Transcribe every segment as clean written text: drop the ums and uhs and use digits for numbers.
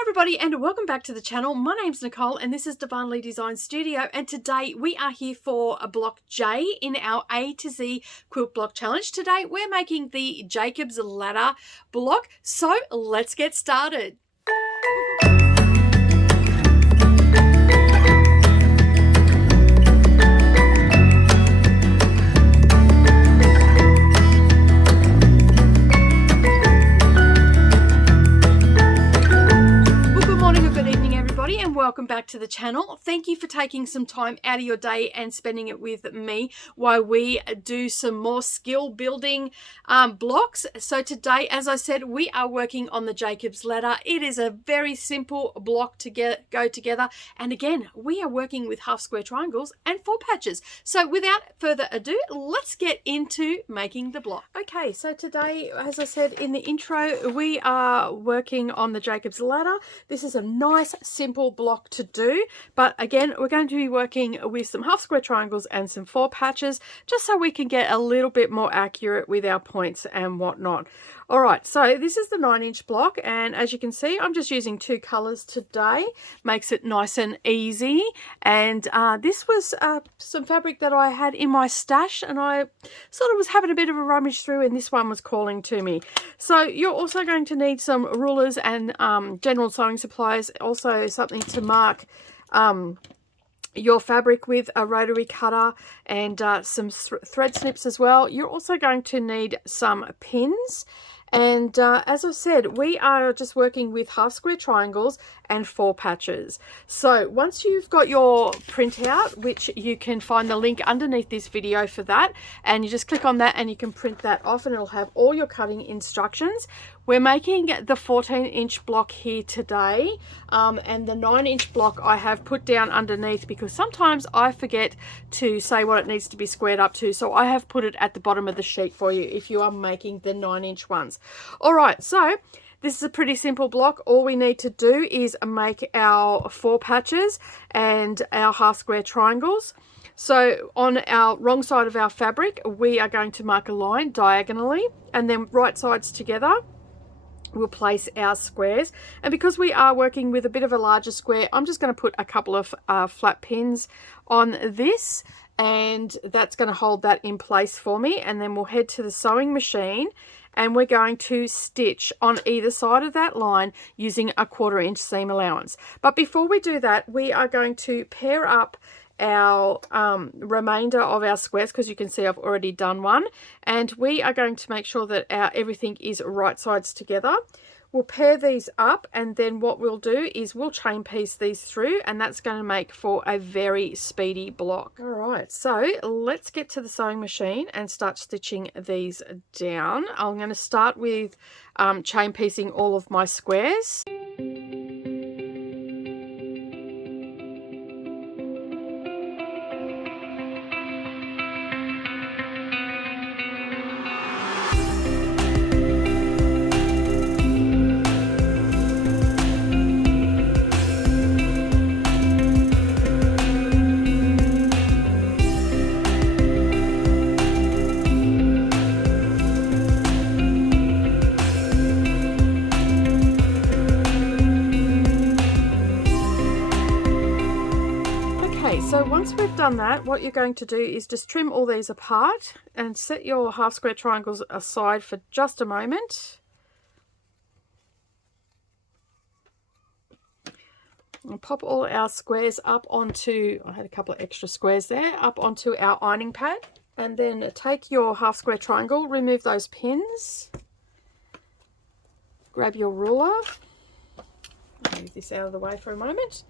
Hi everybody and welcome back to the channel. My name's Nicole and this is Darvanalee Designs Studio, and today we are here for a block J in our A to Z quilt block challenge. Today we're making the Jacob's Ladder block, so let's get started. And welcome back to the channel. Thank you for taking some time out of your day and spending it with me while we do some more skill building blocks. So today, as I said, we are working on the Jacob's Ladder. It is a very simple block to go together, and again we are working with half square triangles and 4 patches. So without further ado, let's get into making the block. Okay, so today, as I said in the intro, we are working on the Jacob's Ladder. This is a nice simple block to do, but again we're going to be working with some half square triangles and some 4 patches just so we can get a little bit more accurate with our points and whatnot. All right, so this is the 9-inch block, and as you can see I'm just using 2 colors today. Makes it nice and easy. And this was some fabric that I had in my stash, and I sort of was having a bit of a rummage through, and this one was calling to me. So you're also going to need some rulers and general sewing supplies, also something to mark your fabric with, a rotary cutter, and some thread snips as well. You're also going to need some pins. And as I said, we are just working with half square triangles and 4 patches. So once you've got your printout, which you can find the link underneath this video for that, and you just click on that and you can print that off and it'll have all your cutting instructions. We're making the 14-inch block here today, and the 9-inch block I have put down underneath because sometimes I forget to say what it needs to be squared up to, so I have put it at the bottom of the sheet for you if you are making the 9-inch ones. All right, so this is a pretty simple block. All we need to do is make our 4 patches and our half square triangles. So on our wrong side of our fabric, we are going to mark a line diagonally, and then right sides together we'll place our squares. And because we are working with a bit of a larger square, I'm just going to put a couple of flat pins on this, and that's going to hold that in place for me. And then we'll head to the sewing machine and we're going to stitch on either side of that line using a 1/4 inch seam allowance. But before we do that, we are going to pair up our remainder of our squares, because you can see I've already done one, and we are going to make sure that everything is right sides together. We'll pair these up, and then what we'll do is we'll chain piece these through, and that's going to make for a very speedy block. All right, so let's get to the sewing machine and start stitching these down. I'm going to start with chain piecing all of my squares. So once we've done that, what you're going to do is just trim all these apart and set your half square triangles aside for just a moment. And pop all our squares up onto, I had a couple of extra squares there, up onto our ironing pad. And then take your half square triangle, remove those pins, grab your ruler, move this out of the way for a moment,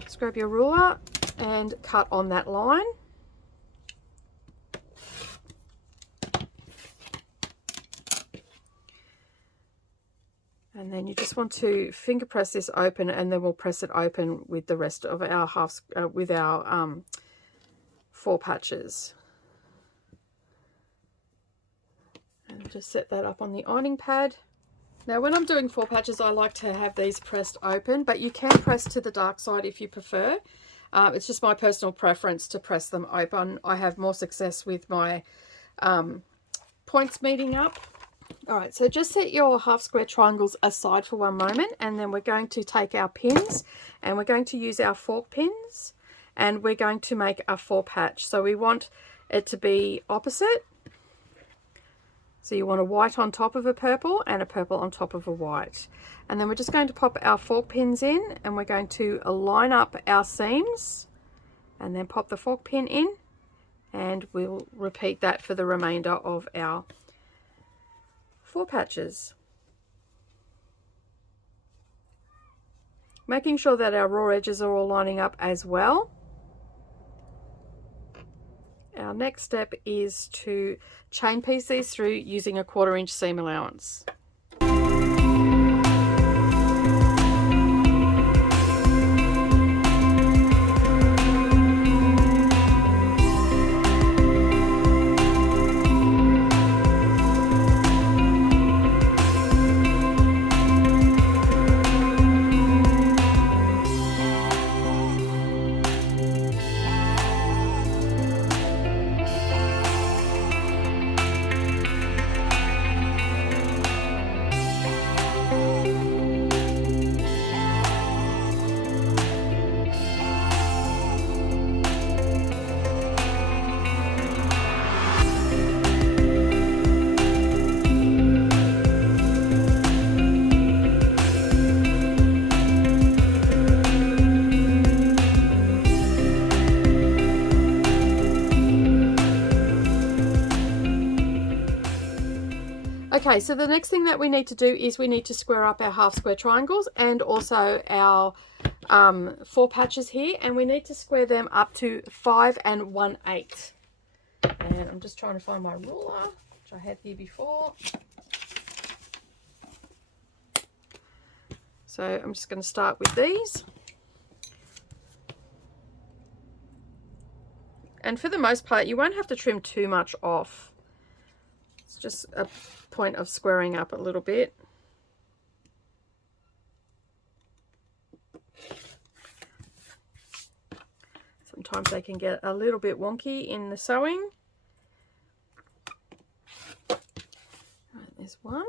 just grab your ruler and cut on that line. And then you just want to finger press this open, and then we'll press it open with the rest of our with our 4 patches. And just set that up on the ironing pad. Now when I'm doing 4 patches, I like to have these pressed open, but you can press to the dark side if you prefer. It's just my personal preference to press them open. I have more success with my points meeting up All right, so just set your half square triangles aside for one moment, and then we're going to take our pins and we're going to use our fork pins, and we're going to make a 4 patch. So we want it to be opposite. So you want a white on top of a purple and a purple on top of a white. And then we're just going to pop our fork pins in, and we're going to line up our seams and then pop the fork pin in, and we'll repeat that for the remainder of our 4 patches. Making sure that our raw edges are all lining up as well. Our next step is to chain piece these through using a 1/4 inch seam allowance. Okay, so the next thing that we need to do is we need to square up our half square triangles and also our 4 patches here, and we need to square them up to 5 1/8. And I'm just trying to find my ruler, which I had here before. So I'm just going to start with these. And for the most part, you won't have to trim too much off. It's just a point of squaring up a little bit. Sometimes they can get a little bit wonky in the sewing. Right, there's one.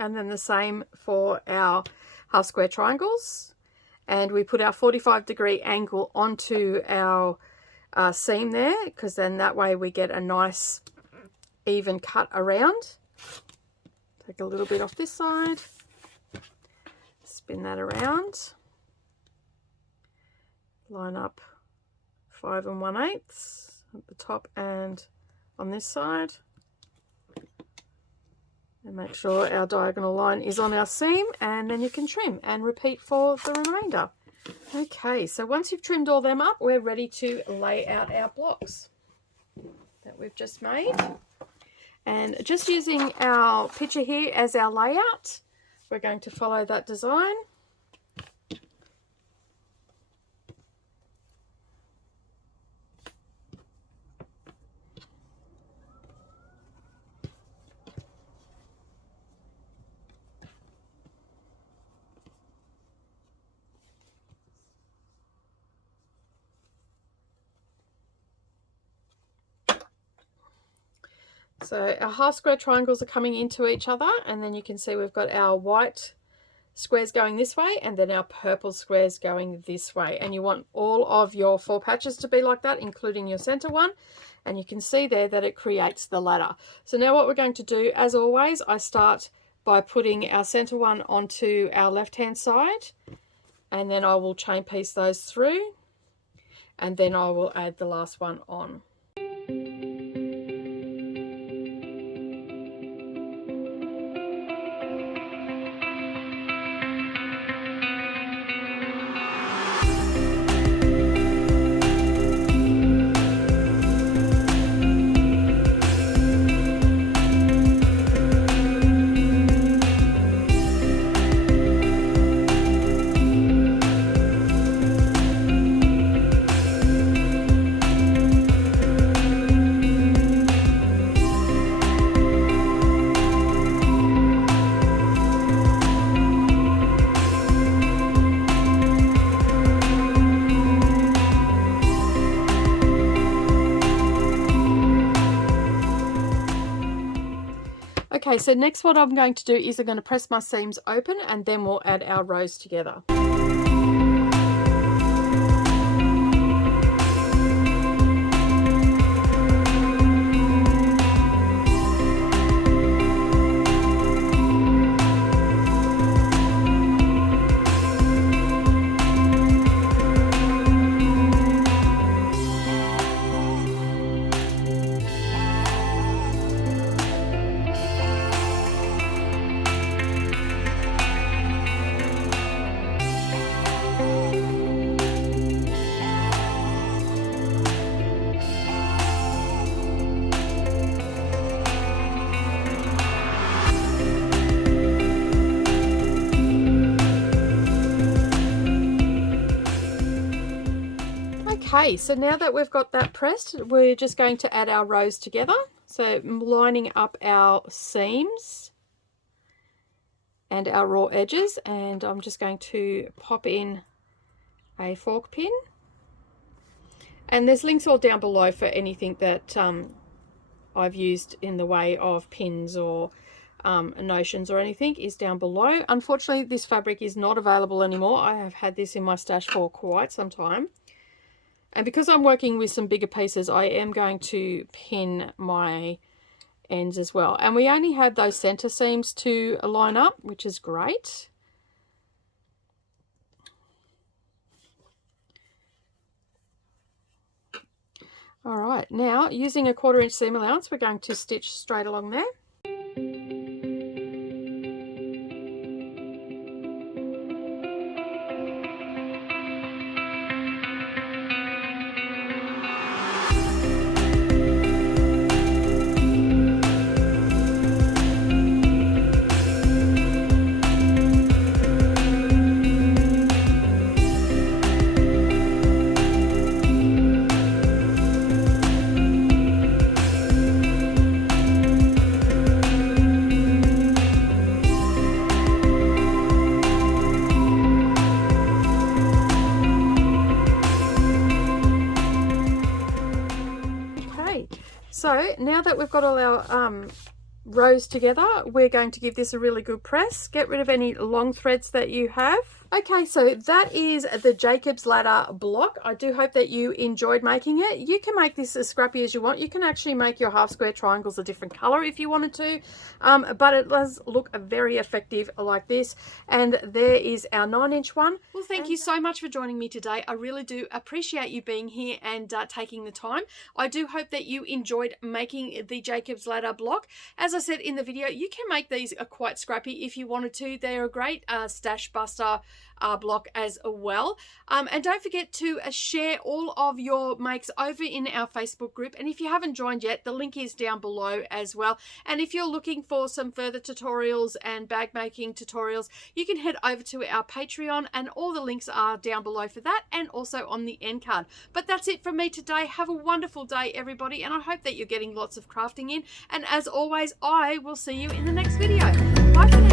And then the same for our half square triangles. And we put our 45-degree angle onto our seam there, because then that way we get a nice even cut around. Take a little bit off this side, spin that around, line up 5 1/8 at the top and on this side, and make sure our diagonal line is on our seam, and then you can trim and repeat for the remainder. Okay, so once you've trimmed all them up, we're ready to lay out our blocks that we've just made. And just using our picture here as our layout, we're going to follow that design. So our half square triangles are coming into each other, and then you can see we've got our white squares going this way and then our purple squares going this way. And you want all of your 4 patches to be like that, including your center one. And you can see there that it creates the ladder. So now what we're going to do, as always, I start by putting our center one onto our left-hand side, and then I will chain piece those through, and then I will add the last one on. Okay, so next what I'm going to do is I'm going to press my seams open and then we'll add our rows together. Okay, so now that we've got that pressed, we're just going to add our rows together. So lining up our seams and our raw edges, and I'm just going to pop in a fork pin. And there's links all down below for anything that I've used in the way of pins or notions or anything is down below. Unfortunately, this fabric is not available anymore. I have had this in my stash for quite some time. And because I'm working with some bigger pieces, I am going to pin my ends as well. And we only have those center seams to line up, which is great. All right, now using a 1/4 inch seam allowance, we're going to stitch straight along there. So now that we've got all our rows together, we're going to give this a really good press. Get rid of any long threads that you have. Okay, so that is the Jacob's Ladder block. I do hope that you enjoyed making it. You can make this as scrappy as you want. You can actually make your half square triangles a different color if you wanted to, but it does look very effective like this. And there is our 9-inch one. Well, thank you so much for joining me today. I really do appreciate you being here and taking the time. I do hope that you enjoyed making the Jacob's Ladder block. As I said in the video, you can make these quite scrappy if you wanted to. They're a great stash buster block as well. And don't forget to share all of your makes over in our Facebook group. And if you haven't joined yet, the link is down below as well. And if you're looking for some further tutorials and bag making tutorials, you can head over to our Patreon, and all the links are down below for that, and also on the end card. But that's it from me today. Have a wonderful day, everybody, and I hope that you're getting lots of crafting in. And as always, I will see you in the next video. Bye for now.